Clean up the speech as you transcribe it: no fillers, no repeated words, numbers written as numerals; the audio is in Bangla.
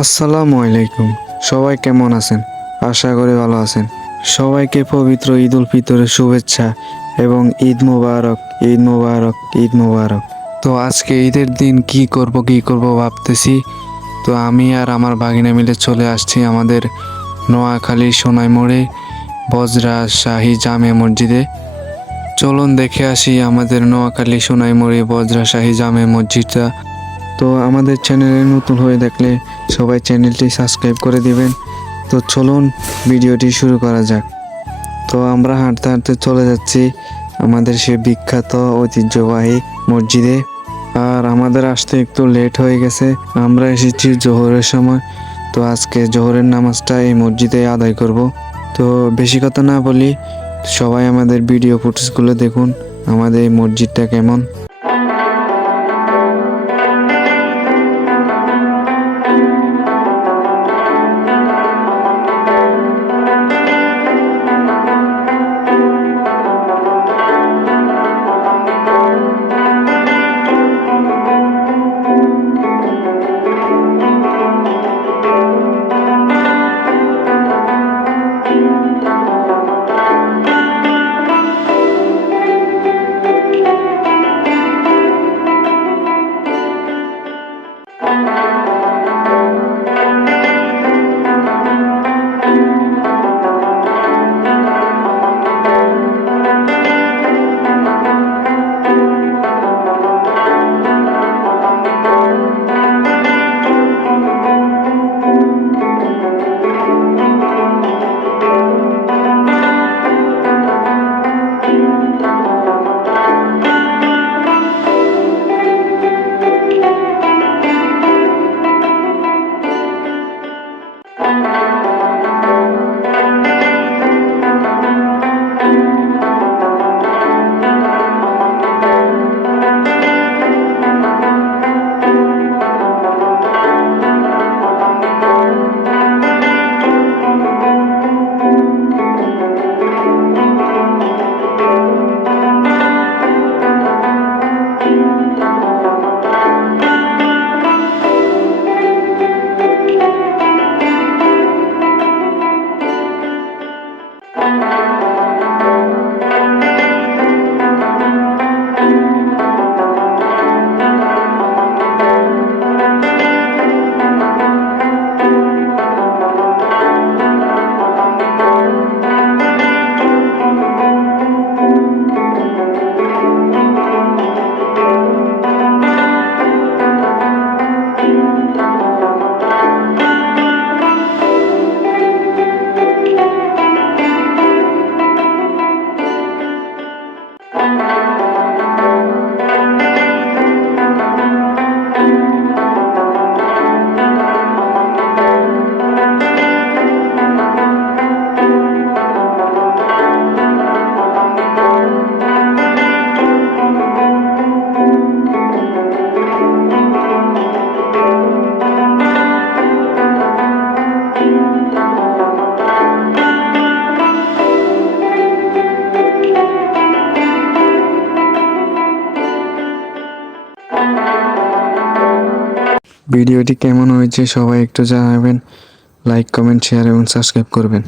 আসসালামু আলাইকুম। সবাই কেমন আছেন? আশা করি ভালো আছেন। সবাইকে পবিত্র ঈদ উল ফিতরের শুভেচ্ছা এবং ঈদ মোবারক, ঈদ মোবারক, ঈদ মোবারক। তো আজকে ঈদের দিন কি করব ভাবতেছি। তো আমি আর আমার ভাগিনা মিলে চলে আসছি আমাদের নোয়াখালী সোনাইমুড়ি বজরা শাহী জামে মসজিদে। চলুন দেখে আসি আমাদের নোয়াখালী সোনাইমুড়ি বজরা শাহী জামে মসজিদটা। তো আমাদের চ্যানেলে নতুন হয়ে দেখলে সবাই চ্যানেলটি সাবস্ক্রাইব করে দিবেন। তো চলুন ভিডিওটি শুরু করা যাক। তো আমরা হাঁটতে হাঁটতে চলে যাচ্ছি আমাদের সে বিখ্যাত ঐতিহ্যবাহী মসজিদে। আর আমাদের আসতে একটু লেট হয়ে গেছে, আমরা এসেছি জোহরের সময়। তো আজকে জোহরের নামাজটা এই মসজিদে আদায় করব। তো বেশি কথা না বলি, সবাই আমাদের ভিডিও ফুটেজগুলো দেখুন আমাদের এই মসজিদটা কেমন। ভিডিওটি কেমন হয়েছে সবাই একটু জানাবেন। লাইক, কমেন্ট, শেয়ার এবং সাবস্ক্রাইব করবেন।